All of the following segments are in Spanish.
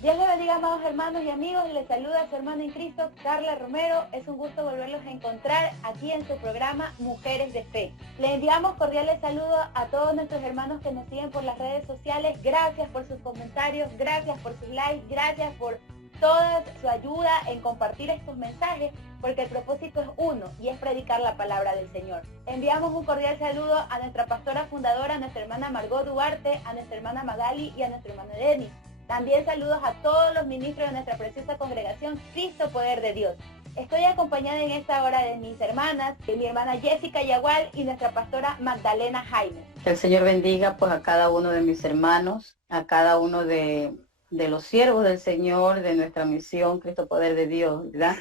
Dios les bendiga, amados hermanos y amigos. Les saluda a su hermana en Cristo, Carla Romero. Es un gusto volverlos a encontrar aquí en su programa Mujeres de Fe. Les enviamos cordiales saludos a todos nuestros hermanos que nos siguen por las redes sociales. Gracias por sus comentarios, gracias por sus likes, gracias por toda su ayuda en compartir estos mensajes, porque el propósito es uno y es predicar la palabra del Señor. Enviamos un cordial saludo a nuestra pastora fundadora, a nuestra hermana Margot Duarte, a nuestra hermana Magali y a nuestro hermano Denis. También saludos a todos los ministros de nuestra preciosa congregación Cristo Poder de Dios. Estoy acompañada en esta hora de mis hermanas, de mi hermana Jessica Yagual y nuestra pastora Magdalena Jaime. Que el Señor bendiga pues a cada uno de mis hermanos, a cada uno de los siervos del Señor, de nuestra misión Cristo Poder de Dios, ¿verdad?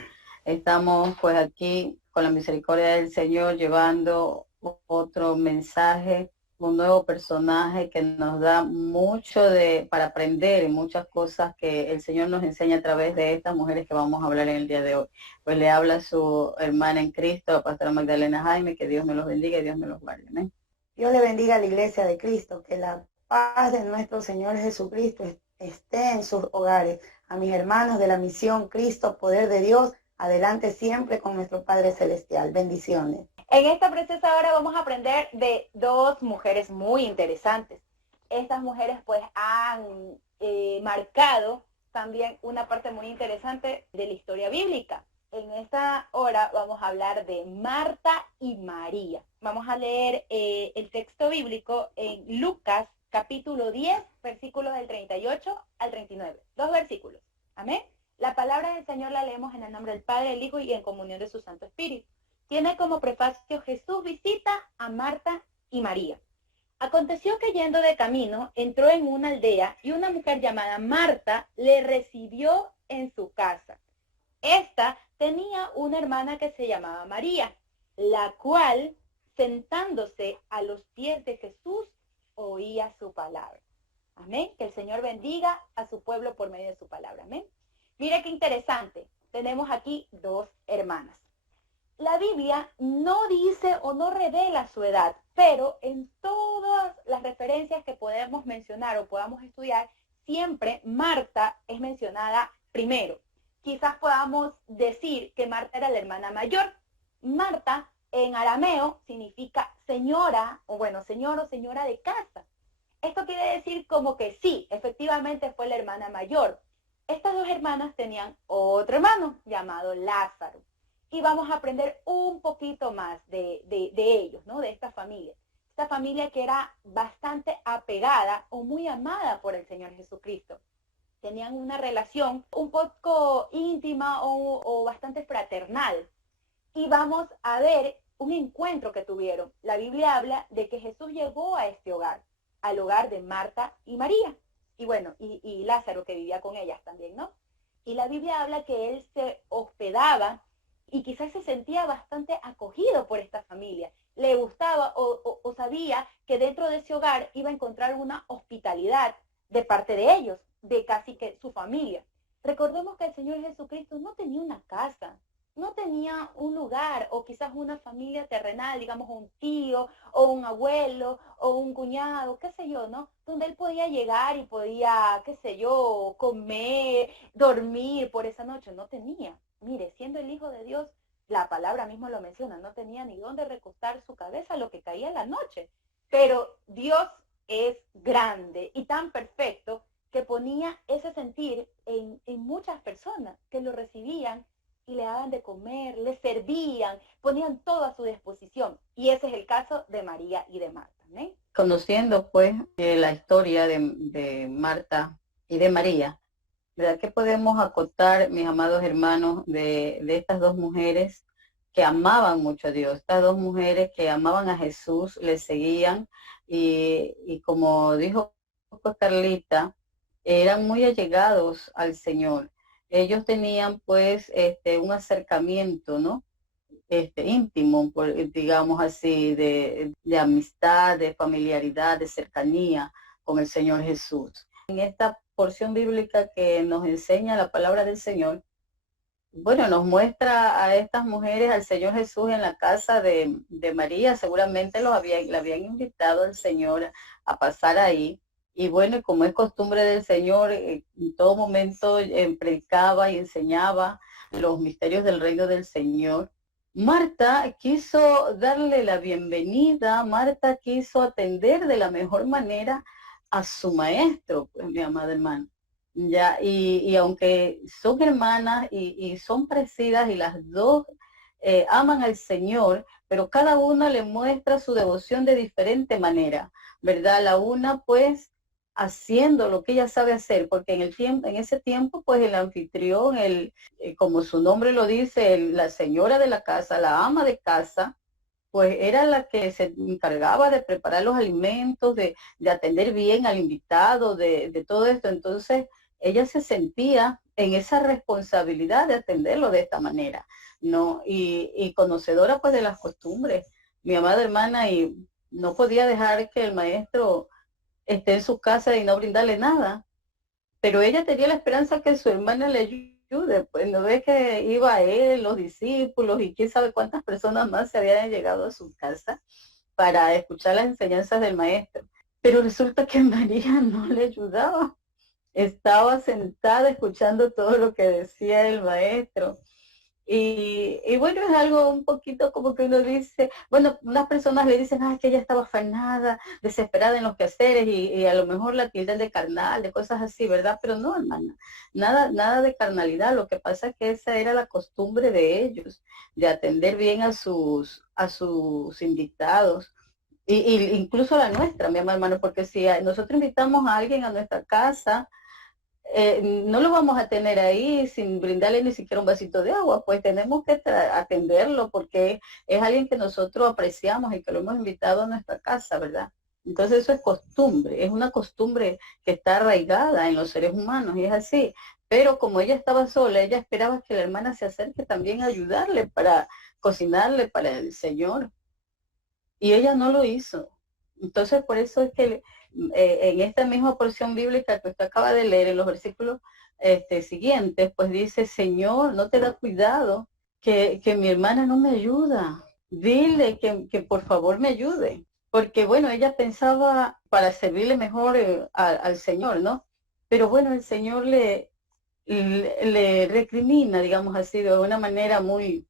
Estamos pues aquí con la misericordia del Señor llevando otro mensaje, un nuevo personaje que nos da mucho para aprender, muchas cosas que el Señor nos enseña a través de estas mujeres que vamos a hablar en el día de hoy. Pues le habla su hermana en Cristo, la pastora Magdalena Jaime, que Dios me los bendiga y Dios me los guarde. Amén. Dios le bendiga a la iglesia de Cristo, que la paz de nuestro Señor Jesucristo esté en sus hogares. A mis hermanos de la misión Cristo Poder de Dios, adelante siempre con nuestro Padre Celestial. Bendiciones. En esta preciosa hora vamos a aprender de dos mujeres muy interesantes. Estas mujeres pues han marcado también una parte muy interesante de la historia bíblica. En esta hora vamos a hablar de Marta y María. Vamos a leer el texto bíblico en Lucas capítulo 10, versículos del 38 al 39. 2 versículos. Amén. La palabra del Señor la leemos en el nombre del Padre, del Hijo y en comunión de su Santo Espíritu. Tiene como prefacio: Jesús visita a Marta y María. Aconteció que yendo de camino, entró en una aldea y una mujer llamada Marta le recibió en su casa. Esta tenía una hermana que se llamaba María, la cual, sentándose a los pies de Jesús, oía su palabra. Amén. Que el Señor bendiga a su pueblo por medio de su palabra. Amén. Mire qué interesante. Tenemos aquí dos hermanas. La Biblia no dice o no revela su edad, pero en todas las referencias que podemos mencionar o podamos estudiar, siempre Marta es mencionada primero. Quizás podamos decir que Marta era la hermana mayor. Marta en arameo significa señora, o bueno, señor o señora de casa. Esto quiere decir como que sí, efectivamente fue la hermana mayor. Estas dos hermanas tenían otro hermano llamado Lázaro. Y vamos a aprender un poquito más de ellos, ¿no? De esta familia. Esta familia que era bastante apegada o muy amada por el Señor Jesucristo. Tenían una relación un poco íntima o bastante fraternal. Y vamos a ver un encuentro que tuvieron. La Biblia habla de que Jesús llegó a este hogar, al hogar de Marta y María. Y bueno, y Lázaro, que vivía con ellas también, ¿no? Y la Biblia habla que él se hospedaba y quizás se sentía bastante acogido por esta familia. Le gustaba o sabía que dentro de ese hogar iba a encontrar una hospitalidad de parte de ellos, de casi que su familia. Recordemos que el Señor Jesucristo no tenía una casa, no tenía un lugar o quizás una familia terrenal, digamos un tío o un abuelo o un cuñado, qué sé yo, ¿no? Donde él podía llegar y podía, qué sé yo, comer, dormir por esa noche. No tenía. Mire, siendo el Hijo de Dios, la palabra mismo lo menciona, no tenía ni dónde recostar su cabeza lo que caía en la noche. Pero Dios es grande y tan perfecto que ponía ese sentir en muchas personas que lo recibían y le daban de comer, le servían, ponían todo a su disposición. Y ese es el caso de María y de Marta, ¿no? Conociendo pues la historia de Marta y de María, ¿verdad? ¿Qué podemos acotar, mis amados hermanos, de estas dos mujeres que amaban mucho a Dios? Estas dos mujeres que amaban a Jesús, le seguían y como dijo pues Carlita, eran muy allegados al Señor. Ellos tenían pues un acercamiento, ¿no? Íntimo, digamos así, de amistad, de familiaridad, de cercanía con el Señor Jesús. En esta porción bíblica que nos enseña la palabra del Señor, bueno, nos muestra a estas mujeres, al Señor Jesús en la casa de María. Seguramente le habían invitado al Señor a pasar ahí, Y bueno, y como es costumbre del Señor, en todo momento predicaba y enseñaba los misterios del reino del Señor. Marta quiso darle la bienvenida, Marta quiso atender de la mejor manera a su maestro, pues, mi amada hermana. Ya, y aunque son hermanas y son parecidas y las dos aman al Señor, pero cada una le muestra su devoción de diferente manera, ¿verdad? La una pues haciendo lo que ella sabe hacer, porque en ese tiempo pues el anfitrión, como su nombre lo dice, la señora de la casa, la ama de casa, pues era la que se encargaba de preparar los alimentos, de atender bien al invitado, de todo esto. Entonces ella se sentía en esa responsabilidad de atenderlo de esta manera, ¿no? Y conocedora pues de las costumbres, mi amada hermana, y no podía dejar que el maestro esté en su casa y no brindarle nada. Pero ella tenía la esperanza que su hermana le ayude, pues no ve que iba a él, los discípulos y quién sabe cuántas personas más se habían llegado a su casa para escuchar las enseñanzas del maestro. Pero resulta que María no le ayudaba. Estaba sentada escuchando todo lo que decía el maestro. Y bueno, es algo un poquito como que uno dice, bueno, unas personas le dicen, que ella estaba afanada, desesperada en los quehaceres y a lo mejor la tildan de carnal, de cosas así, ¿verdad? Pero no, hermana, nada de carnalidad. Lo que pasa es que esa era la costumbre de ellos, de atender bien a sus invitados. Incluso a la nuestra, mi amado hermano, porque si nosotros invitamos a alguien a nuestra casa, no lo vamos a tener ahí sin brindarle ni siquiera un vasito de agua, pues tenemos que atenderlo porque es alguien que nosotros apreciamos y que lo hemos invitado a nuestra casa, ¿verdad? Entonces eso es costumbre, es una costumbre que está arraigada en los seres humanos y es así. Pero como ella estaba sola, ella esperaba que la hermana se acerque también a ayudarle para cocinarle para el Señor. Y ella no lo hizo. Entonces por eso es que en esta misma porción bíblica que usted acaba de leer, en los versículos siguientes, pues dice, Señor, no te da cuidado que mi hermana no me ayuda. Dile que por favor me ayude. Porque bueno, ella pensaba para servirle mejor al Señor, ¿no? Pero bueno, el Señor le recrimina, digamos así, de una manera muy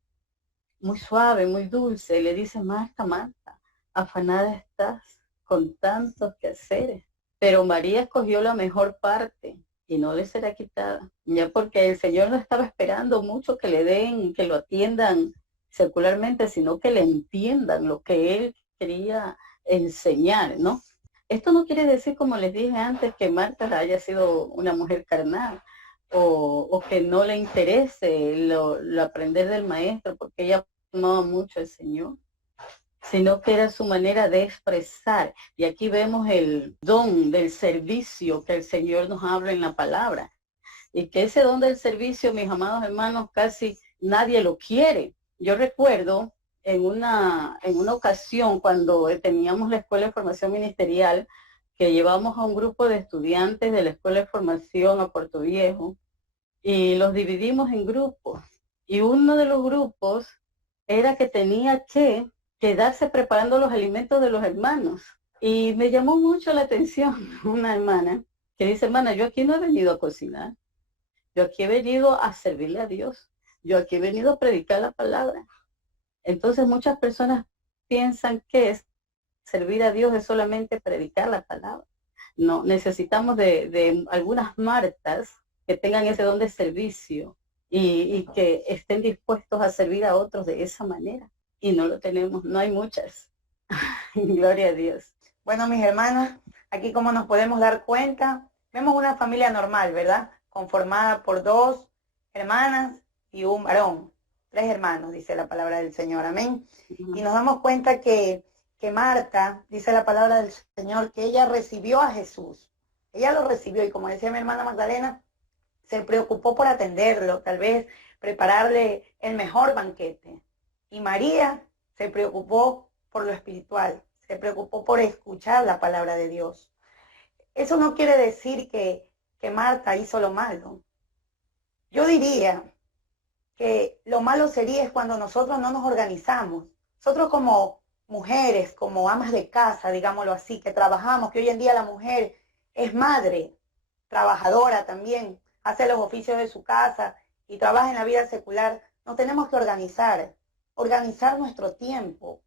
suave, muy dulce. Le dice, Marta, Marta, afanada estás con tantos quehaceres, pero María escogió la mejor parte y no le será quitada, ya porque el Señor no estaba esperando mucho que le den, que lo atiendan secularmente, sino que le entiendan lo que Él quería enseñar, ¿no? Esto no quiere decir, como les dije antes, que Marta haya sido una mujer carnal o que no le interese lo aprender del maestro, porque ella amaba mucho al Señor, sino que era su manera de expresar. Y aquí vemos el don del servicio que el Señor nos habla en la palabra. Y que ese don del servicio, mis amados hermanos, casi nadie lo quiere. Yo recuerdo en una ocasión cuando teníamos la Escuela de Formación Ministerial, que llevamos a un grupo de estudiantes de la Escuela de Formación a Puerto Viejo, y los dividimos en grupos. Y uno de los grupos era que tenía que quedarse preparando los alimentos de los hermanos. Y me llamó mucho la atención una hermana que dice, hermana, yo aquí no he venido a cocinar, yo aquí he venido a servirle a Dios, yo aquí he venido a predicar la palabra. Entonces muchas personas piensan que servir a Dios es solamente predicar la palabra. No, necesitamos de algunas Martas que tengan ese don de servicio y que estén dispuestos a servir a otros de esa manera. Y no lo tenemos, no hay muchas. Gloria a Dios. Bueno, mis hermanos, aquí como nos podemos dar cuenta, vemos una familia normal, ¿verdad? Conformada por 2 hermanas y un varón. 3 hermanos, dice la palabra del Señor, amén. Y nos damos cuenta que Marta, dice la palabra del Señor, que ella recibió a Jesús. Ella lo recibió y como decía mi hermana Magdalena, se preocupó por atenderlo, tal vez prepararle el mejor banquete. Y María se preocupó por lo espiritual, se preocupó por escuchar la palabra de Dios. Eso no quiere decir que Marta hizo lo malo. Yo diría que lo malo sería es cuando nosotros no nos organizamos. Nosotros como mujeres, como amas de casa, digámoslo así, que trabajamos, que hoy en día la mujer es madre, trabajadora también, hace los oficios de su casa y trabaja en la vida secular. Nos tenemos que organizar nuestro tiempo,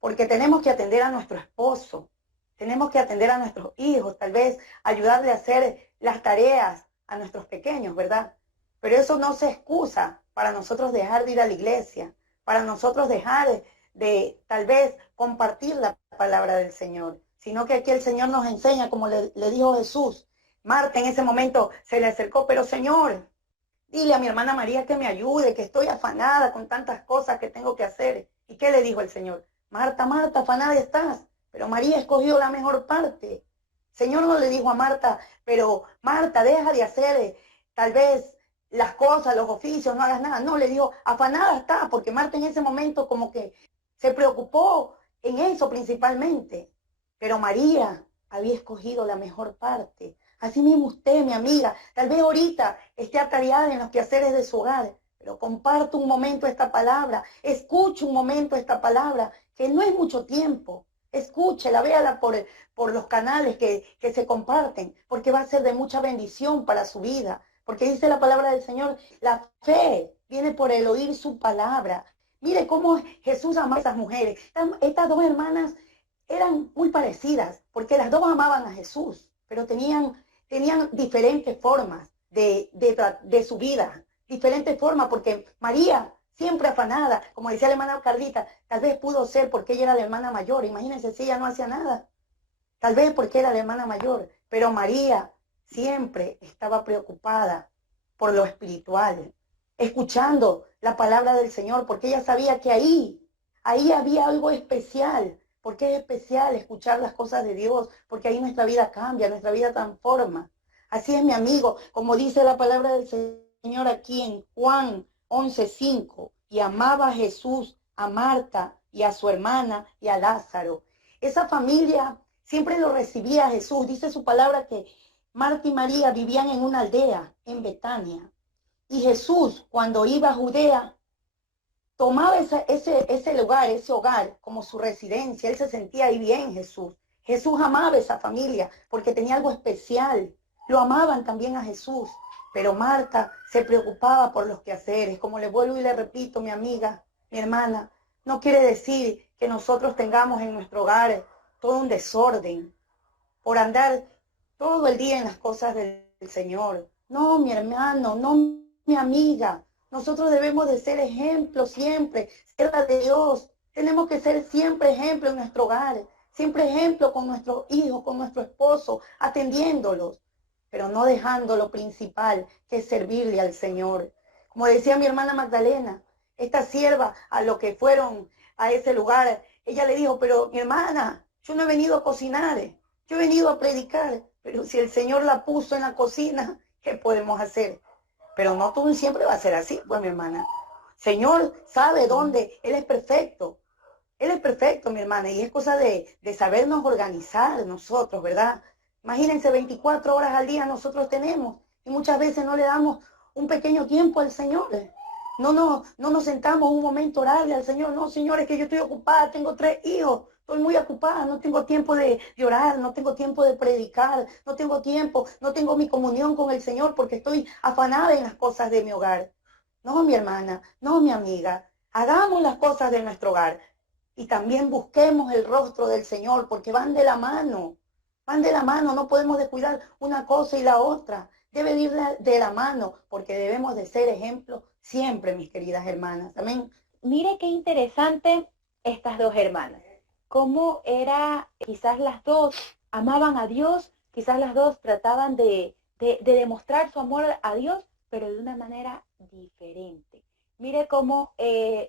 porque tenemos que atender a nuestro esposo, tenemos que atender a nuestros hijos, tal vez ayudarle a hacer las tareas a nuestros pequeños, ¿verdad? Pero eso no se excusa para nosotros dejar de ir a la iglesia, para nosotros dejar de tal vez compartir la palabra del Señor, sino que aquí el Señor nos enseña, como le dijo Jesús. Marta en ese momento se le acercó, pero Señor, dile a mi hermana María que me ayude, que estoy afanada con tantas cosas que tengo que hacer. ¿Y qué le dijo el Señor? Marta, Marta, afanada estás, pero María escogió la mejor parte. Señor no le dijo a Marta, pero Marta, deja de hacer tal vez las cosas, los oficios, no hagas nada. No, le dijo, afanada está, porque Marta en ese momento como que se preocupó en eso principalmente. Pero María había escogido la mejor parte. Así mismo usted, mi amiga, tal vez ahorita esté atareada en los quehaceres de su hogar, pero comparto un momento esta palabra, escuche un momento esta palabra, que no es mucho tiempo. Escúchela, véala por los canales que se comparten, porque va a ser de mucha bendición para su vida. Porque dice la palabra del Señor, la fe viene por el oír su palabra. Mire cómo Jesús ama a esas mujeres. Estas dos hermanas eran muy parecidas, porque las dos amaban a Jesús, pero tenían diferentes formas de su vida, diferentes formas, porque María, siempre afanada, como decía la hermana Carlita, tal vez pudo ser porque ella era la hermana mayor. Imagínense si ella no hacía nada, tal vez porque era la hermana mayor, pero María siempre estaba preocupada por lo espiritual, escuchando la palabra del Señor, porque ella sabía que ahí había algo especial. Porque es especial escuchar las cosas de Dios, porque ahí nuestra vida cambia, nuestra vida transforma. Así es, mi amigo, como dice la palabra del Señor aquí en Juan 11:5, y amaba a Jesús, a Marta y a su hermana y a Lázaro. Esa familia siempre lo recibía a Jesús. Dice su palabra que Marta y María vivían en una aldea, en Betania. Y Jesús, cuando iba a Judea, tomaba ese lugar, ese hogar, como su residencia. Él se sentía ahí bien, Jesús. Jesús amaba a esa familia porque tenía algo especial. Lo amaban también a Jesús. Pero Marta se preocupaba por los quehaceres. Como le vuelvo y le repito, mi amiga, mi hermana, no quiere decir que nosotros tengamos en nuestro hogar todo un desorden por andar todo el día en las cosas del Señor. No, mi hermano, no, mi amiga. Nosotros debemos de ser ejemplos siempre, sierva de Dios. Tenemos que ser siempre ejemplo en nuestro hogar, siempre ejemplo con nuestros hijos, con nuestro esposo, atendiéndolos, pero no dejando lo principal, que es servirle al Señor. Como decía mi hermana Magdalena, esta sierva a lo que fueron a ese lugar, ella le dijo, pero mi hermana, yo no he venido a cocinar, yo he venido a predicar, pero si el Señor la puso en la cocina, ¿qué podemos hacer? Pero no todo siempre va a ser así, pues mi hermana. Señor sabe dónde, Él es perfecto. Él es perfecto, mi hermana, y es cosa de sabernos organizar nosotros, ¿verdad? Imagínense, 24 horas al día nosotros tenemos y muchas veces no le damos un pequeño tiempo al Señor. No nos sentamos un momento a orarle al Señor. No, Señor, es que yo estoy ocupada, tengo 3 hijos, estoy muy ocupada, no tengo tiempo de orar, no tengo tiempo de predicar, no tengo tiempo, no tengo mi comunión con el Señor porque estoy afanada en las cosas de mi hogar. No, mi hermana, no, mi amiga, hagamos las cosas de nuestro hogar y también busquemos el rostro del Señor porque van de la mano, no podemos descuidar una cosa y la otra. Debe ir de la mano porque debemos de ser ejemplo siempre, mis queridas hermanas. Amén. Mire qué interesante estas dos hermanas. Cómo era, quizás las dos amaban a Dios, quizás las dos trataban de demostrar su amor a Dios, pero de una manera diferente. Mire cómo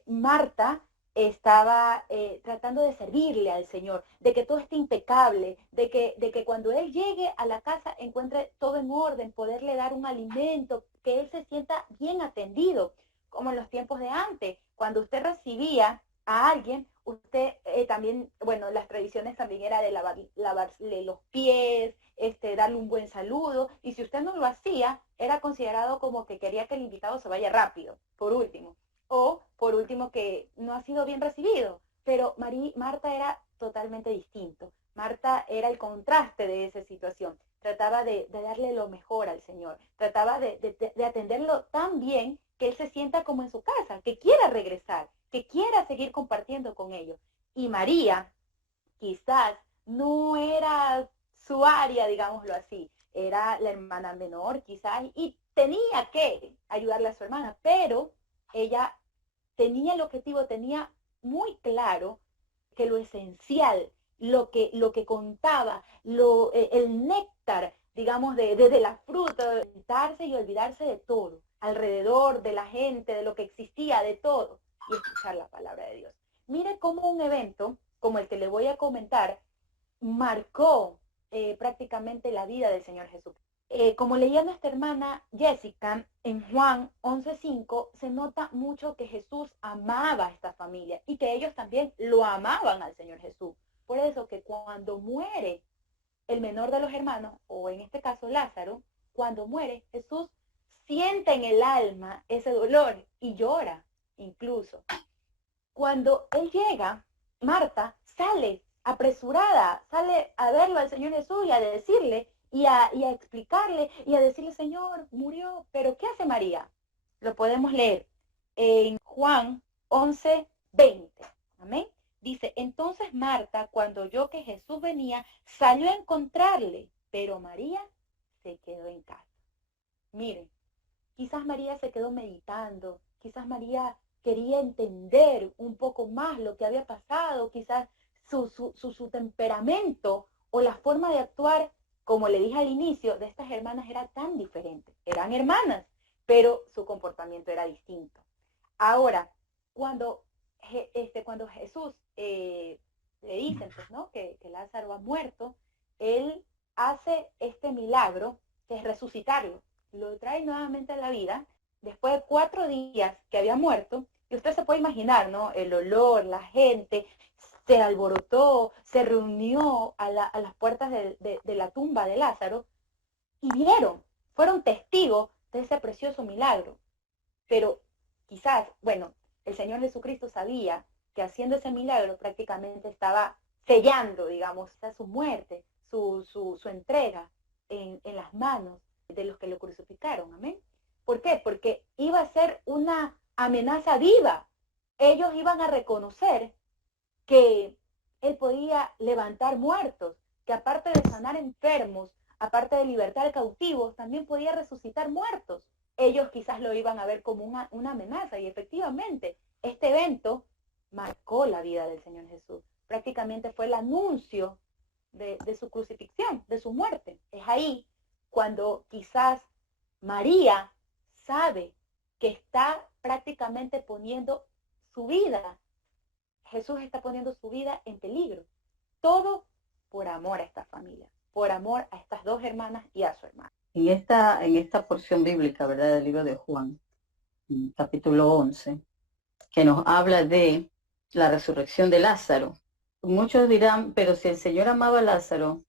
Marta estaba tratando de servirle al Señor, de que todo esté impecable, de que cuando Él llegue a la casa encuentre todo en orden, poderle dar un alimento, que Él se sienta bien atendido, como en los tiempos de antes, cuando usted recibía a alguien, usted también, bueno, las tradiciones también era de lavarle los pies, darle un buen saludo, y si usted no lo hacía, era considerado como que quería que el invitado se vaya rápido, por último. O, por último, que no ha sido bien recibido. Pero Marta era totalmente distinto. Marta era el contraste de esa situación. trataba de darle lo mejor al Señor, trataba de atenderlo tan bien que Él se sienta como en su casa, que quiera regresar, que quiera seguir compartiendo con ellos. Y María quizás no era su área, digámoslo así, era la hermana menor quizás, y tenía que ayudarle a su hermana, pero ella tenía el objetivo, tenía muy claro que lo esencial, lo que contaba, el néctar, digamos, de la fruta, sentarse y olvidarse de todo, alrededor de la gente, de lo que existía, de todo, y escuchar la palabra de Dios. Mire cómo un evento, como el que le voy a comentar, marcó prácticamente la vida del Señor Jesús. Como leía nuestra hermana Jessica, en Juan 11:5 se nota mucho que Jesús amaba a esta familia y que ellos también lo amaban al Señor Jesús. Por eso que cuando muere el menor de los hermanos, o en este caso Lázaro, cuando muere, Jesús siente en el alma ese dolor y llora incluso. Cuando él llega, Marta sale apresurada, sale a verlo al Señor Jesús y a decirle, y a explicarle, y a decirle, Señor, murió. Pero ¿qué hace María? Lo podemos leer en Juan 11:20. Amén. Dice, entonces Marta, cuando oyó que Jesús venía, salió a encontrarle, pero María se quedó en casa. Miren, quizás María se quedó meditando, quizás María quería entender un poco más lo que había pasado, quizás su temperamento o la forma de actuar, como le dije al inicio, de estas hermanas era tan diferente. Eran hermanas, pero su comportamiento era distinto. Ahora, cuando Jesús le dicen pues, ¿no? que Lázaro ha muerto, él hace este milagro que es resucitarlo. Lo trae nuevamente a la vida después de 4 días que había muerto. Y usted se puede imaginar, ¿no? El olor, la gente se alborotó, se reunió a las puertas de la tumba de Lázaro y fueron testigos de ese precioso milagro. Pero quizás, bueno, el Señor Jesucristo sabía que haciendo ese milagro prácticamente estaba sellando, digamos, su muerte, su entrega en las manos de los que lo crucificaron. Amén. ¿Por qué? Porque iba a ser una amenaza viva. Ellos iban a reconocer que Él podía levantar muertos, que aparte de sanar enfermos, aparte de libertar cautivos, también podía resucitar muertos. Ellos quizás lo iban a ver como una amenaza, y efectivamente este evento marcó la vida del Señor Jesús. Prácticamente fue el anuncio de su crucifixión, de su muerte. Es ahí cuando quizás María sabe que está prácticamente poniendo su vida, Jesús está poniendo su vida en peligro. Todo por amor a esta familia, por amor a estas 2 hermanas y a su hermana. En esta porción bíblica, ¿verdad?, del libro de Juan, capítulo 11, que nos habla de la resurrección de Lázaro. Muchos dirán, pero si el Señor amaba a Lázaro,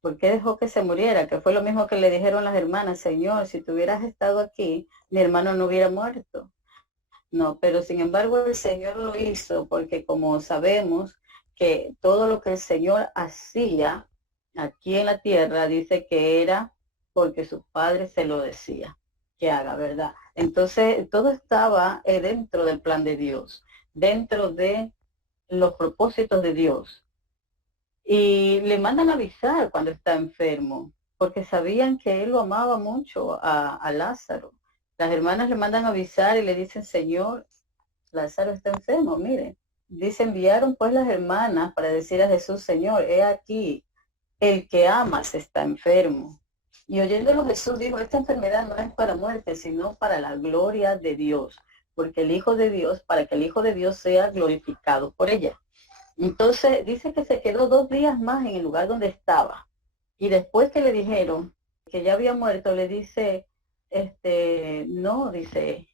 ¿por qué dejó que se muriera? Que fue lo mismo que le dijeron las hermanas, Señor, si tú hubieras estado aquí, mi hermano no hubiera muerto. No, pero sin embargo el Señor lo hizo porque como sabemos que todo lo que el Señor hacía aquí en la tierra, dice que era porque su Padre se lo decía que haga, ¿verdad? Entonces todo estaba dentro del plan de Dios, dentro de los propósitos de Dios. Y le mandan avisar cuando está enfermo, porque sabían que él lo amaba mucho a Lázaro. Las hermanas le mandan avisar y le dicen, Señor, Lázaro está enfermo, miren. Dice, enviaron pues las hermanas para decir a Jesús, Señor, he aquí, el que amas está enfermo. Y oyéndolo Jesús dijo, esta enfermedad no es para muerte, sino para la gloria de Dios, porque el Hijo de Dios, para que el Hijo de Dios sea glorificado por ella. Entonces dice que se quedó 2 días más en el lugar donde estaba. Y después que le dijeron que ya había muerto, le dice, no, dice,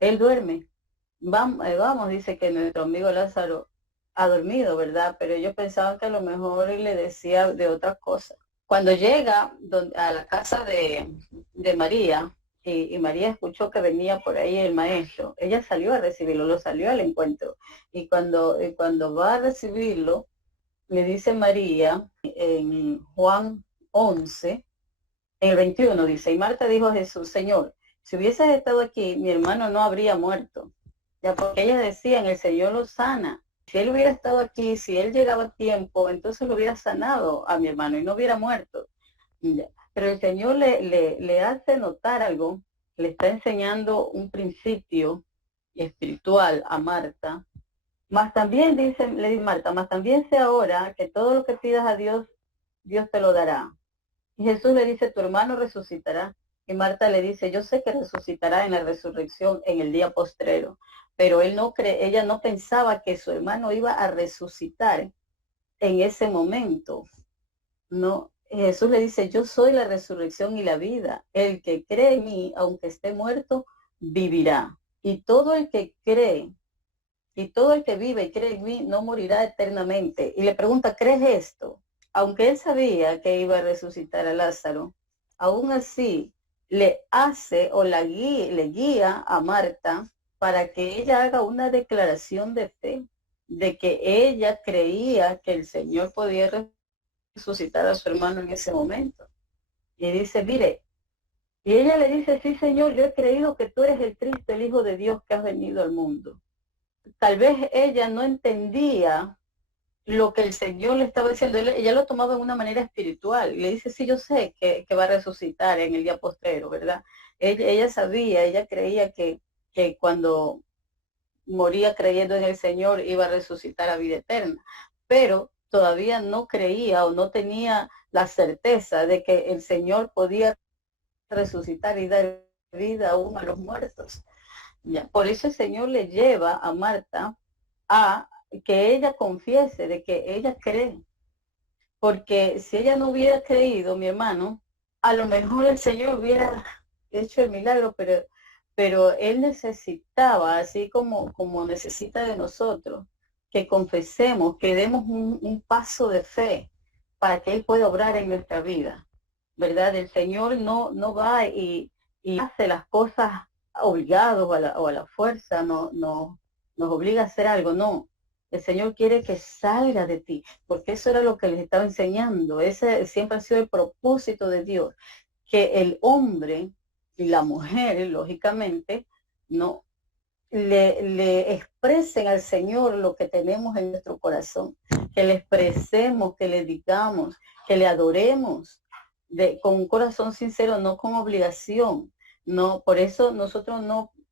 él duerme. Vamos, dice que nuestro amigo Lázaro ha dormido, ¿verdad? Pero ellos pensaban que a lo mejor él le decía de otra cosa. Cuando llega a la casa de María, y María escuchó que venía por ahí el maestro, ella salió a recibirlo, lo salió al encuentro. Y cuando va a recibirlo, le dice María en Juan 11, En el 21 dice, y Marta dijo a Jesús, Señor, si hubieses estado aquí, mi hermano no habría muerto. Ya, porque ellas decían, el Señor lo sana. Si él hubiera estado aquí, si él llegaba a tiempo, entonces lo hubiera sanado a mi hermano y no hubiera muerto. Ya. Pero el Señor le hace notar algo, le está enseñando un principio espiritual a Marta. Más también dice, le dice Marta, más también sé ahora que todo lo que pidas a Dios, Dios te lo dará. Y Jesús le dice, tu hermano resucitará. Y Marta le dice, yo sé que resucitará en la resurrección en el día postrero. Pero ella no pensaba que su hermano iba a resucitar en ese momento. No, Jesús le dice, yo soy la resurrección y la vida. El que cree en mí, aunque esté muerto, vivirá. Y todo el que cree, y todo el que vive y cree en mí, no morirá eternamente. Y le pregunta, ¿crees esto? Aunque él sabía que iba a resucitar a Lázaro, aún así le hace o le guía a Marta para que ella haga una declaración de fe, de que ella creía que el Señor podía resucitar a su hermano en ese momento. Y dice, mire, y ella le dice, sí, Señor, yo he creído que tú eres el Cristo, el Hijo de Dios que has venido al mundo. Tal vez ella no entendía lo que el Señor le estaba diciendo. Ella lo tomaba de una manera espiritual. Le dice, sí, yo sé que va a resucitar en el día postrero, ¿verdad? Ella sabía, ella creía que cuando moría creyendo en el Señor iba a resucitar a vida eterna. Pero todavía no creía o no tenía la certeza de que el Señor podía resucitar y dar vida aún a los muertos. Ya, por eso el Señor le lleva a Marta a que ella confiese de que ella cree. Porque si ella no hubiera creído, mi hermano, a lo mejor el Señor hubiera hecho el milagro, pero él necesitaba, así como necesita de nosotros, que confesemos, que demos un paso de fe para que él pueda obrar en nuestra vida, ¿verdad? El Señor no va y hace las cosas obligados o a la fuerza, no nos obliga a hacer algo, no. El Señor quiere que salga de ti, porque eso era lo que les estaba enseñando. Ese siempre ha sido el propósito de Dios, que el hombre y la mujer, lógicamente, no le expresen al Señor lo que tenemos en nuestro corazón, que le expresemos, que le digamos, que le adoremos con un corazón sincero, no con obligación. No, por eso nosotros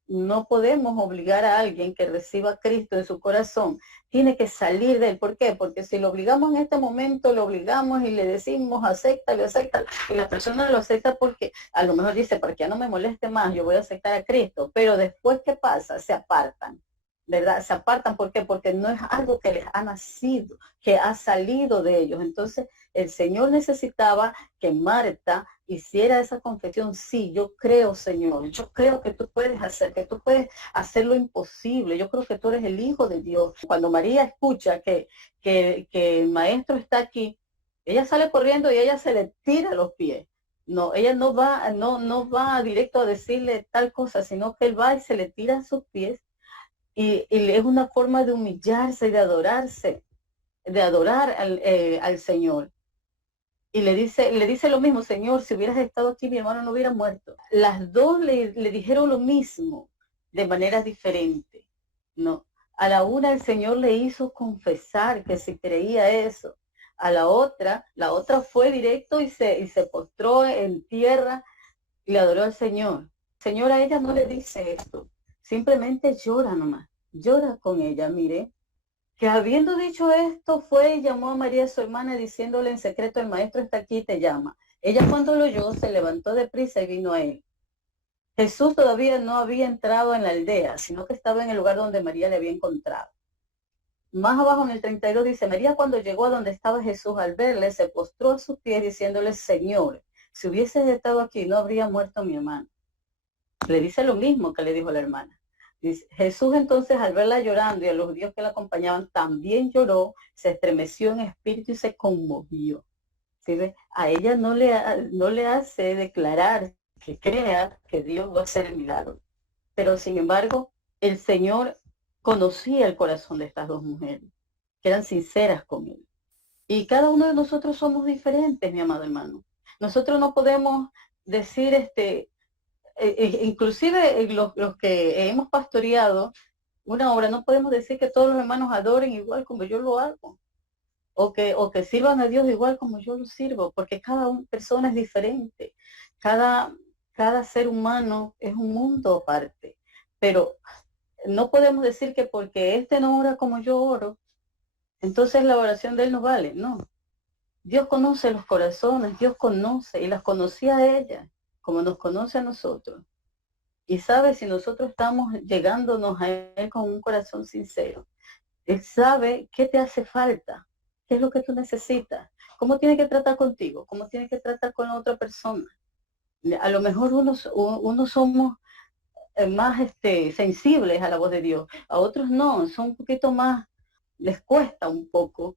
no podemos obligar a alguien que reciba a Cristo en su corazón. Tiene que salir de él. ¿Por qué? Porque si lo obligamos en este momento, lo obligamos y le decimos, acepta, y la persona lo acepta porque a lo mejor dice, para que ya no me moleste más, yo voy a aceptar a Cristo. Pero después, ¿qué pasa? Se apartan, ¿verdad? Se apartan, ¿por qué? Porque no es algo que les ha nacido, que ha salido de ellos. Entonces, el Señor necesitaba que Marta hiciera esa confesión. Sí, yo creo, Señor, yo creo que tú puedes hacer lo imposible. Yo creo que tú eres el Hijo de Dios. Cuando María escucha que el maestro está aquí, ella sale corriendo y ella se le tira a los pies. No, ella no va directo a decirle tal cosa, sino que él va y se le tira a sus pies. Y es una forma de humillarse y de adorarse, de adorar al Señor. Y le dice lo mismo, Señor, si hubieras estado aquí, mi hermano no hubiera muerto. Las dos le dijeron lo mismo, de maneras diferentes, ¿no? A la una el Señor le hizo confesar que si creía eso. A la otra fue directo y se postró en tierra y le adoró al Señor. Señor a ella no le dice esto, simplemente llora nomás, llora con ella, mire. Que habiendo dicho esto, fue y llamó a María, su hermana, diciéndole en secreto, el maestro está aquí y te llama. Ella cuando lo oyó, se levantó deprisa y vino a él. Jesús todavía no había entrado en la aldea, sino que estaba en el lugar donde María le había encontrado. Más abajo en el 32 dice, María cuando llegó a donde estaba Jesús, al verle, se postró a sus pies diciéndole, Señor, si hubieses estado aquí, no habría muerto mi hermano. Le dice lo mismo que le dijo la hermana. Dice, Jesús entonces al verla llorando y a los judíos que la acompañaban también lloró, se estremeció en espíritu y se conmovió. ¿Sí ve? A ella no le hace declarar que crea que Dios va a hacer el milagro. Pero sin embargo, el Señor conocía el corazón de estas dos mujeres, que eran sinceras con él. Y cada uno de nosotros somos diferentes, mi amado hermano. Nosotros no podemos decir, inclusive los que hemos pastoreado una obra, no podemos decir que todos los hermanos adoren igual como yo lo hago, o que sirvan a Dios igual como yo lo sirvo, porque cada persona es diferente, cada ser humano es un mundo aparte, pero no podemos decir que porque este no ora como yo oro, entonces la oración de él no vale, no. Dios conoce los corazones, Dios conoce, y las conocía a ella, como nos conoce a nosotros. Y sabe si nosotros estamos llegándonos a Él con un corazón sincero. Él sabe qué te hace falta, qué es lo que tú necesitas, cómo tiene que tratar contigo, cómo tiene que tratar con la otra persona. A lo mejor unos somos más sensibles a la voz de Dios, a otros no, son un poquito más, les cuesta un poco,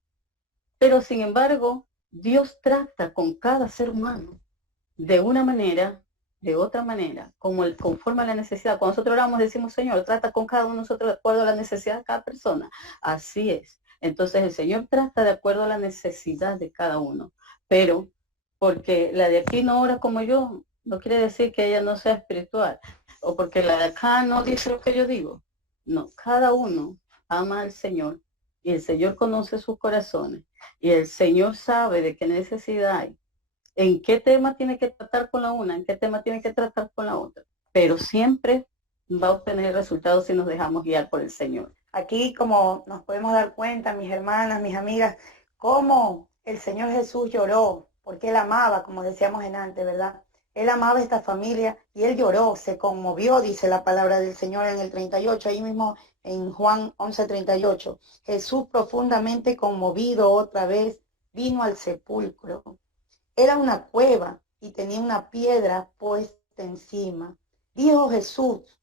pero sin embargo, Dios trata con cada ser humano de una manera, de otra manera, conforme a la necesidad. Cuando nosotros oramos decimos, Señor, trata con cada uno de nosotros de acuerdo a la necesidad de cada persona. Así es. Entonces el Señor trata de acuerdo a la necesidad de cada uno. Pero porque la de aquí no ora como yo, no quiere decir que ella no sea espiritual. O porque la de acá no dice lo que yo digo. No, cada uno ama al Señor y el Señor conoce sus corazones y el Señor sabe de qué necesidad hay, en qué tema tiene que tratar con la una, en qué tema tiene que tratar con la otra. Pero siempre va a obtener resultados si nos dejamos guiar por el Señor. Aquí, como nos podemos dar cuenta, mis hermanas, mis amigas, cómo el Señor Jesús lloró, porque Él amaba, como decíamos en antes, ¿verdad? Él amaba a esta familia y Él lloró, se conmovió, dice la palabra del Señor en el 38, ahí mismo en Juan 11:38. Jesús, profundamente conmovido otra vez, vino al sepulcro. Era una cueva y tenía una piedra puesta encima. Dijo Jesús,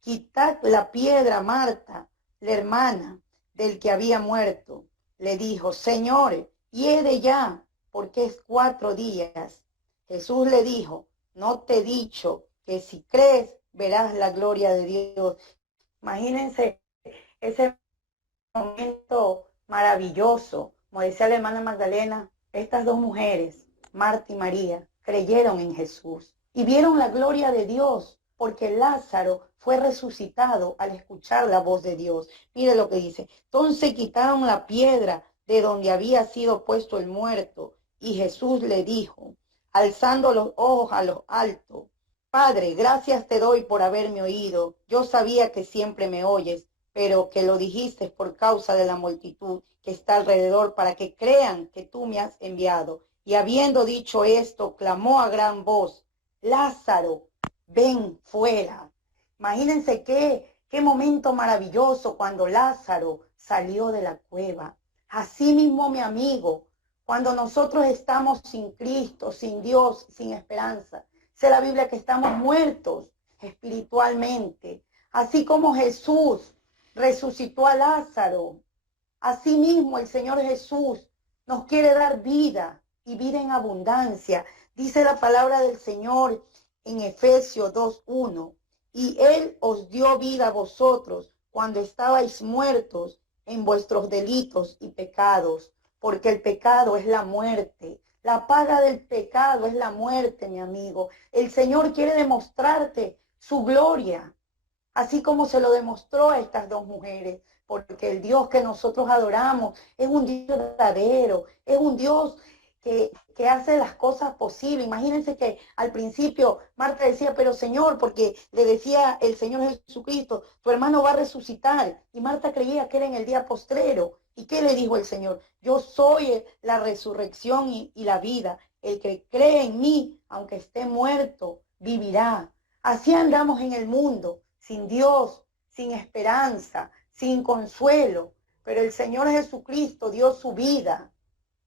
quitad la piedra, Marta, la hermana del que había muerto. Le dijo, Señor, hiede ya, porque es 4 días. Jesús le dijo, no te he dicho que si crees verás la gloria de Dios. Imagínense ese momento maravilloso. Como decía la hermana Magdalena, estas dos mujeres, Marta y María, creyeron en Jesús y vieron la gloria de Dios, porque Lázaro fue resucitado al escuchar la voz de Dios. Mire lo que dice. Entonces quitaron la piedra de donde había sido puesto el muerto, y Jesús le dijo, alzando los ojos a lo alto, Padre, gracias te doy por haberme oído. Yo sabía que siempre me oyes, pero que lo dijiste por causa de la multitud que está alrededor, para que crean que tú me has enviado. Y habiendo dicho esto, clamó a gran voz, Lázaro, ven fuera. Imagínense qué momento maravilloso cuando Lázaro salió de la cueva. Así mismo, mi amigo, cuando nosotros estamos sin Cristo, sin Dios, sin esperanza, dice la Biblia que estamos muertos espiritualmente. Así como Jesús resucitó a Lázaro, así mismo el Señor Jesús nos quiere dar vida y vida en abundancia. Dice la palabra del Señor en Efesios 2:1, y Él os dio vida a vosotros cuando estabais muertos en vuestros delitos y pecados, porque el pecado es la muerte. La paga del pecado es la muerte, mi amigo. El Señor quiere demostrarte su gloria, así como se lo demostró a estas dos mujeres, porque el Dios que nosotros adoramos es un Dios verdadero, es un Dios que hace las cosas posibles. Imagínense que al principio Marta decía, pero Señor, porque le decía el Señor Jesucristo, tu hermano va a resucitar, y Marta creía que era en el día postrero. ¿Y qué le dijo el Señor? Yo soy la resurrección y la vida. El que cree en mí, aunque esté muerto, vivirá. Así andamos en el mundo, sin Dios, sin esperanza, sin consuelo. Pero el Señor Jesucristo dio su vida,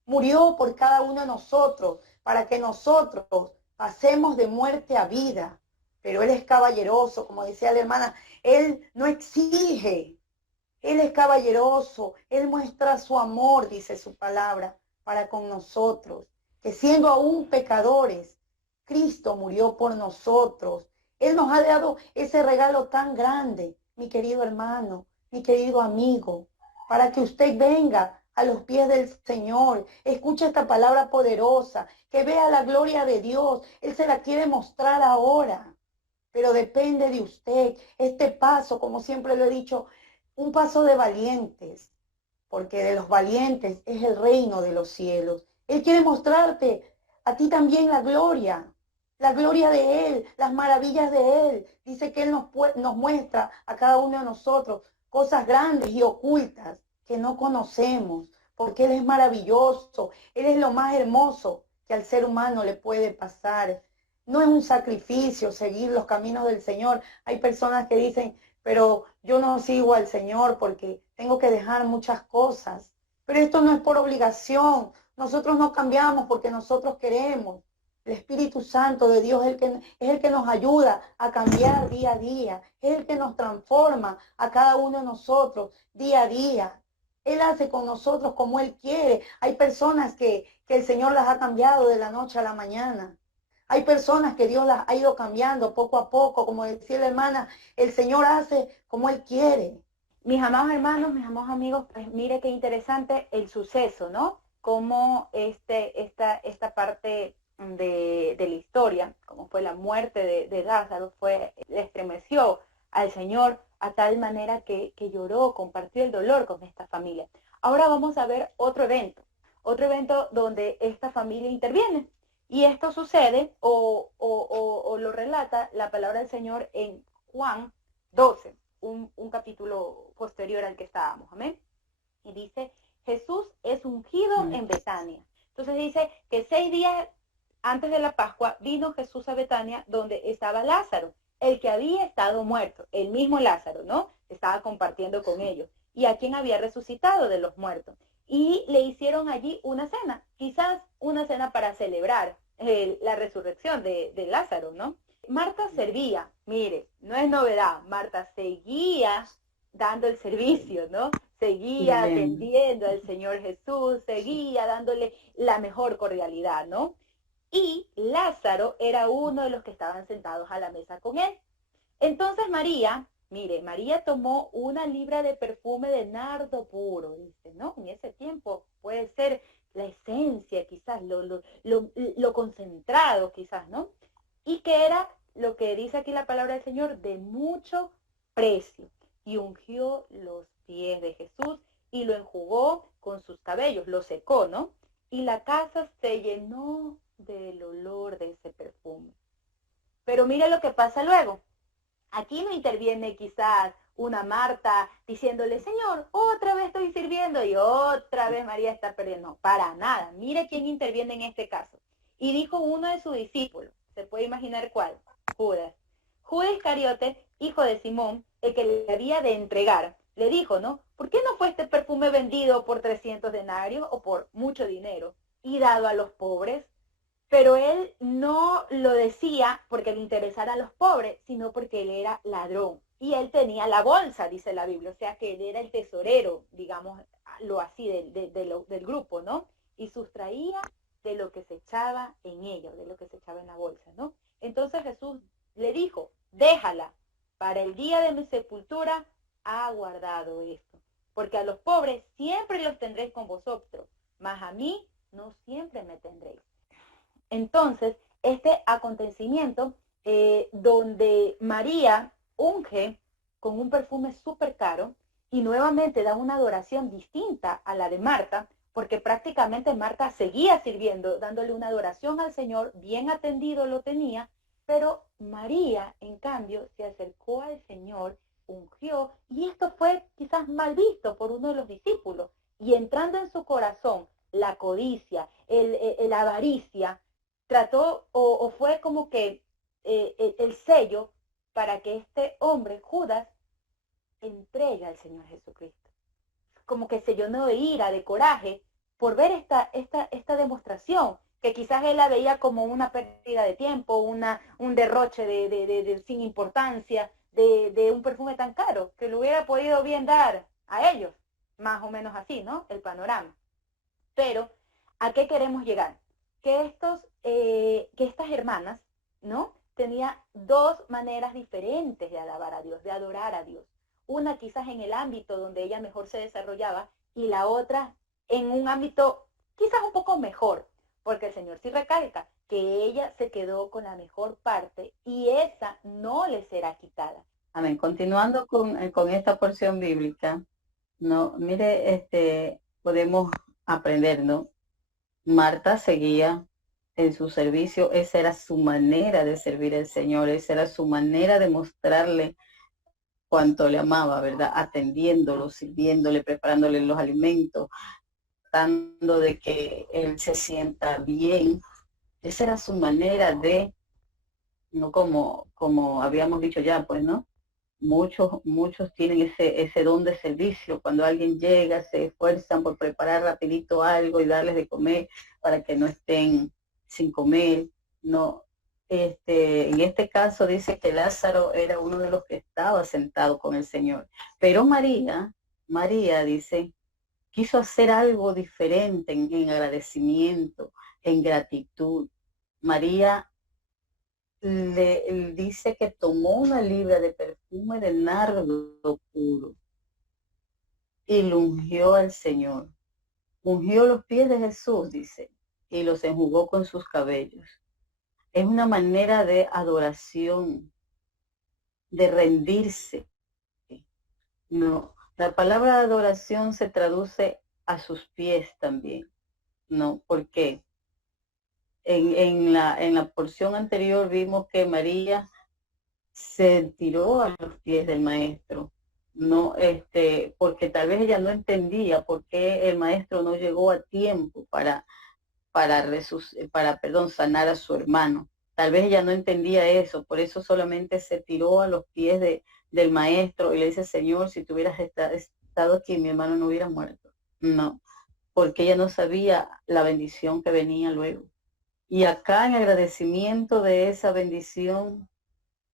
murió por cada uno de nosotros, para que nosotros pasemos de muerte a vida. Pero Él es caballeroso, como decía la hermana, Él no exige, Él es caballeroso, Él muestra su amor, dice su palabra, para con nosotros, que siendo aún pecadores, Cristo murió por nosotros. Él nos ha dado ese regalo tan grande, mi querido hermano, mi querido amigo, para que usted venga a los pies del Señor. Escucha esta palabra poderosa, que vea la gloria de Dios. Él se la quiere mostrar ahora, pero depende de usted. Este paso, como siempre lo he dicho, un paso de valientes, porque de los valientes es el reino de los cielos. Él quiere mostrarte a ti también la gloria de Él, las maravillas de Él. Dice que Él nos muestra a cada uno de nosotros cosas grandes y ocultas que no conocemos, porque Él es maravilloso. Él es lo más hermoso que al ser humano le puede pasar. No es un sacrificio seguir los caminos del Señor. Hay personas que dicen, pero yo no sigo al Señor porque tengo que dejar muchas cosas. Pero esto no es por obligación. Nosotros no cambiamos porque nosotros queremos. El Espíritu Santo de Dios es el que nos ayuda a cambiar día a día. Es el que nos transforma a cada uno de nosotros día a día. Él hace con nosotros como Él quiere. Hay personas que el Señor las ha cambiado de la noche a la mañana. Hay personas que Dios las ha ido cambiando poco a poco. Como decía la hermana, el Señor hace como Él quiere. Mis amados hermanos, mis amados amigos, pues mire qué interesante el suceso, ¿no? Cómo esta parte de la historia, como fue la muerte de Lázaro, le estremeció al Señor a tal manera que lloró, compartió el dolor con esta familia. Ahora vamos a ver otro evento donde esta familia interviene. Y esto sucede o lo relata la palabra del Señor en Juan 12, un capítulo posterior al que estábamos, amén. Y dice, Jesús es ungido en Betania. Entonces dice que 6 días antes de la Pascua vino Jesús a Betania, donde estaba Lázaro, el que había estado muerto, el mismo Lázaro, ¿no? Estaba compartiendo con ellos, y a quien había resucitado de los muertos. Y le hicieron allí una cena, quizás una cena para celebrar la resurrección de Lázaro, ¿no? Marta servía, mire, no es novedad, Marta seguía dando el servicio, ¿no? Seguía atendiendo al Señor Jesús, seguía dándole la mejor cordialidad, ¿no? Y Lázaro era uno de los que estaban sentados a la mesa con él. Entonces María, mire, María tomó 1 libra de perfume de nardo puro, dice, ¿no? En ese tiempo puede ser la esencia, quizás, lo concentrado, quizás, ¿no? Y que era, lo que dice aquí la palabra del Señor, de mucho precio. Y ungió los pies de Jesús y lo enjugó con sus cabellos, lo secó, ¿no? Y la casa se llenó del olor de ese perfume. Pero mira lo que pasa luego. Aquí no interviene quizás una Marta diciéndole, Señor, otra vez estoy sirviendo y otra vez María está perdiendo. No, para nada. Mire quién interviene en este caso. Y dijo uno de sus discípulos, ¿se puede imaginar cuál? Judas. Judas Iscariote, hijo de Simón, el que le había de entregar, le dijo, ¿no? ¿Por qué no fue este perfume vendido por 300 denarios o por mucho dinero y dado a los pobres? Pero él no lo decía porque le interesara a los pobres, sino porque él era ladrón. Y él tenía la bolsa, dice la Biblia, o sea que él era el tesorero, digamos, lo así del grupo, ¿no? Y sustraía de lo que se echaba en ella, de lo que se echaba en la bolsa, ¿no? Entonces Jesús le dijo, déjala, para el día de mi sepultura ha guardado esto, porque a los pobres siempre los tendréis con vosotros, mas a mí no siempre me tendréis. Entonces, este acontecimiento donde María unge con un perfume súper caro y nuevamente da una adoración distinta a la de Marta, porque prácticamente Marta seguía sirviendo, dándole una adoración al Señor, bien atendido lo tenía, pero María, en cambio, se acercó al Señor, ungió, y esto fue quizás mal visto por uno de los discípulos, y entrando en su corazón la codicia, la avaricia, trató o fue como que el sello para que este hombre, Judas, entregue al Señor Jesucristo. Como que se llenó de ira, de coraje, por ver esta demostración, que quizás él la veía como una pérdida de tiempo, un derroche de sin importancia, de un perfume tan caro, que lo hubiera podido bien dar a ellos, más o menos así, ¿no? El panorama. Pero, ¿a qué queremos llegar? Que estas hermanas, ¿no? Tenía 2 maneras diferentes de alabar a Dios, de adorar a Dios. Una quizás en el ámbito donde ella mejor se desarrollaba y la otra en un ámbito quizás un poco mejor, porque el Señor sí recalca que ella se quedó con la mejor parte y esa no le será quitada. Amén. Continuando con esta porción bíblica, no, mire, podemos aprender, ¿no? Marta seguía en su servicio, esa era su manera de servir al Señor, esa era su manera de mostrarle cuánto le amaba, ¿verdad? Atendiéndolo, sirviéndole, preparándole los alimentos, tratando de que él se sienta bien. Esa era su manera de, no como habíamos dicho ya, pues, ¿no? Muchos tienen ese don de servicio. Cuando alguien llega, se esfuerzan por preparar rapidito algo y darles de comer para que no estén sin comer. No, en este caso dice que Lázaro era uno de los que estaba sentado con el Señor. Pero María dice, quiso hacer algo diferente en agradecimiento, en gratitud. María le dice que tomó una libra de perfume de nardo puro y lo ungió al Señor. Ungió los pies de Jesús, dice, y los enjugó con sus cabellos. Es una manera de adoración, de rendirse. No, la palabra adoración se traduce a sus pies también. No, ¿por qué? En la porción anterior vimos que María se tiró a los pies del maestro, no, porque tal vez ella no entendía por qué el maestro no llegó a tiempo para sanar a su hermano. Tal vez ella no entendía eso, por eso solamente se tiró a los pies del maestro y le dice, Señor, si tú hubieras estado aquí, mi hermano no hubiera muerto. No, porque ella no sabía la bendición que venía luego. Y acá en agradecimiento de esa bendición,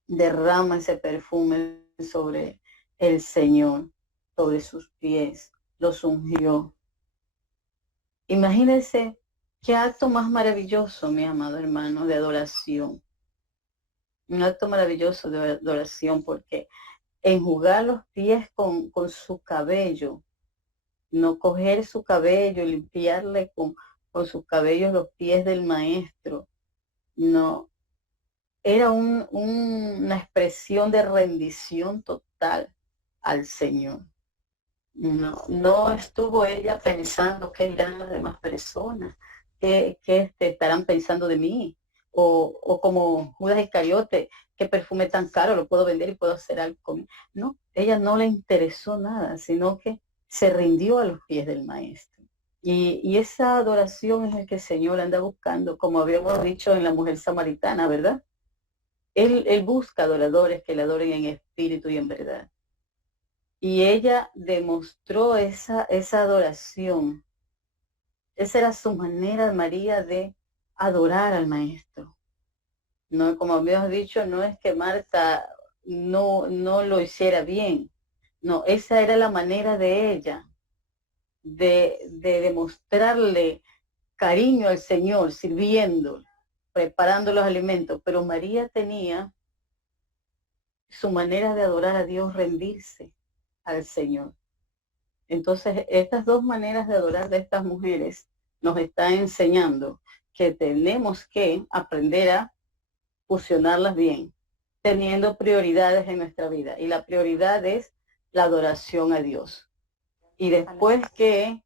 derrama ese perfume sobre el Señor, sobre sus pies, los ungió. Imagínense qué acto más maravilloso, mi amado hermano, de adoración. Un acto maravilloso de adoración, porque enjugar los pies con su cabello, no coger su cabello, limpiarle con sus cabellos los pies del maestro, no, era una expresión de rendición total al Señor. No estuvo ella pensando qué dirán las demás personas, qué estarán pensando de mí, o como Judas Iscariote, qué perfume tan caro lo puedo vender y puedo hacer algo con él. No, ella no le interesó nada, sino que se rindió a los pies del maestro. Y esa adoración es el que el Señor anda buscando, como habíamos dicho en la mujer samaritana, ¿verdad? Él busca adoradores que le adoren en espíritu y en verdad. Y ella demostró esa adoración. Esa era su manera, María, de adorar al maestro. No, como habíamos dicho, no es que Marta no lo hiciera bien. No, esa era la manera de ella de demostrarle cariño al Señor, sirviendo, preparando los alimentos. Pero María tenía su manera de adorar a Dios, rendirse al Señor. Entonces, estas dos maneras de adorar de estas mujeres nos están enseñando que tenemos que aprender a fusionarlas bien, teniendo prioridades en nuestra vida. Y la prioridad es la adoración a Dios. Y después que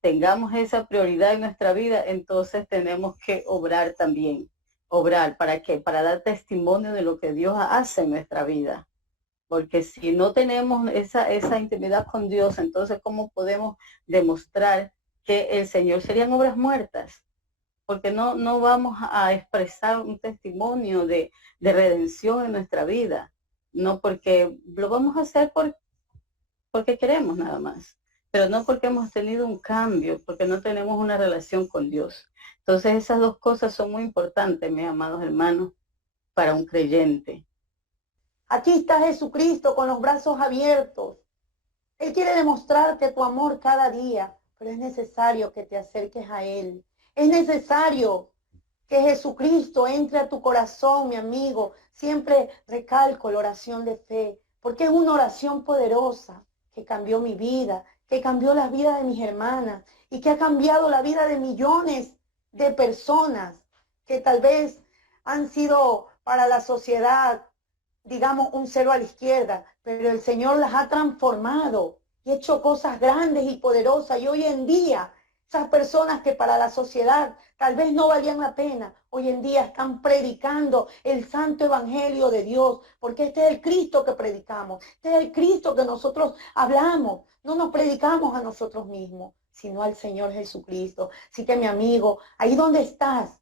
tengamos esa prioridad en nuestra vida, entonces tenemos que obrar también. Obrar, ¿para qué? Para dar testimonio de lo que Dios hace en nuestra vida. Porque si no tenemos esa intimidad con Dios, entonces ¿cómo podemos demostrar que el Señor serían obras muertas? Porque no vamos a expresar un testimonio de redención en nuestra vida. No, porque lo vamos a hacer porque queremos nada más. Pero no porque hemos tenido un cambio, porque no tenemos una relación con Dios. Entonces esas dos cosas son muy importantes, mis amados hermanos, para un creyente. Aquí está Jesucristo con los brazos abiertos. Él quiere demostrarte tu amor cada día, pero es necesario que te acerques a Él. Es necesario que Jesucristo entre a tu corazón, mi amigo. Siempre recalco la oración de fe, porque es una oración poderosa que cambió mi vida, que cambió la vida de mis hermanas y que ha cambiado la vida de millones de personas que tal vez han sido para la sociedad, digamos, un cero a la izquierda, pero el Señor las ha transformado y hecho cosas grandes y poderosas. Y hoy en día, esas personas que para la sociedad tal vez no valían la pena, hoy en día están predicando el santo evangelio de Dios, porque este es el Cristo que predicamos, este es el Cristo que nosotros hablamos. No nos predicamos a nosotros mismos, sino al Señor Jesucristo. Así que mi amigo, ahí donde estás,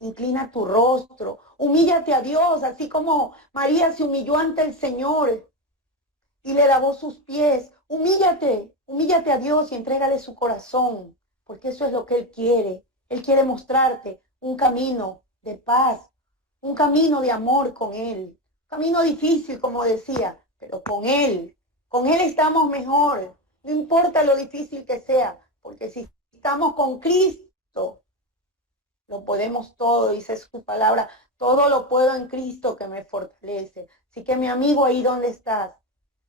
inclina tu rostro, humíllate a Dios, así como María se humilló ante el Señor y le lavó sus pies. Humíllate, humíllate a Dios y entrégale su corazón, porque eso es lo que Él quiere. Él quiere mostrarte un camino de paz, un camino de amor con Él. Un camino difícil, como decía, pero con Él estamos mejor. No importa lo difícil que sea, porque si estamos con Cristo, lo podemos todo, dice su palabra, todo lo puedo en Cristo que me fortalece. Así que mi amigo, ahí donde estás,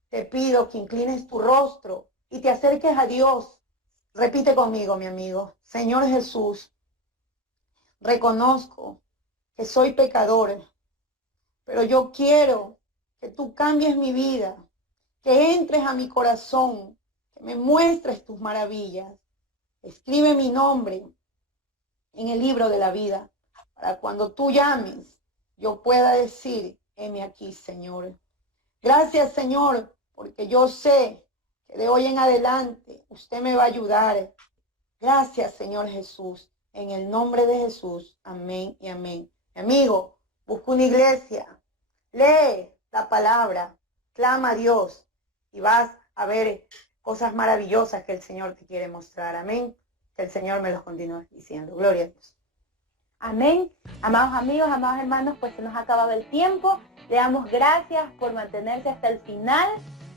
te pido que inclines tu rostro y te acerques a Dios. Repite conmigo, mi amigo. Señor Jesús, reconozco que soy pecador, pero yo quiero que tú cambies mi vida, que entres a mi corazón, que me muestres tus maravillas. Escribe mi nombre en el libro de la vida, para cuando tú llames, yo pueda decir, heme aquí, Señor. Gracias, Señor, porque yo sé que de hoy en adelante usted me va a ayudar. Gracias, Señor Jesús. En el nombre de Jesús. Amén y amén. Mi amigo, busca una iglesia, lee la palabra, clama a Dios y vas a ver cosas maravillosas que el Señor te quiere mostrar. Amén. Que el Señor me los continúe diciendo. Gloria a Dios. Amén. Amados amigos, amados hermanos, pues se nos ha acabado el tiempo. Le damos gracias por mantenerse hasta el final.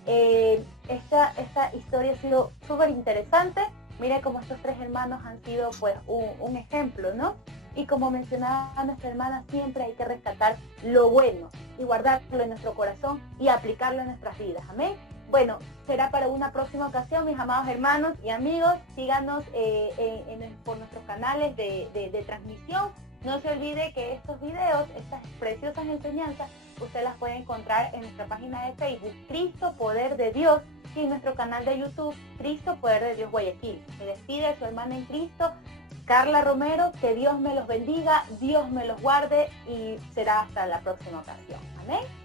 Esta historia ha sido súper interesante. Mire cómo estos tres hermanos han sido pues un ejemplo, ¿no? Y como mencionaba nuestra hermana, siempre hay que rescatar lo bueno y guardarlo en nuestro corazón y aplicarlo en nuestras vidas. Amén. Bueno, será para una próxima ocasión, mis amados hermanos y amigos. Síganos por nuestros canales de transmisión. No se olvide que estos videos, estas preciosas enseñanzas, usted las puede encontrar en nuestra página de Facebook, Cristo Poder de Dios, y en nuestro canal de YouTube, Cristo Poder de Dios Guayaquil. Me despide su hermana en Cristo, Carla Romero. Que Dios me los bendiga, Dios me los guarde y será hasta la próxima ocasión. Amén.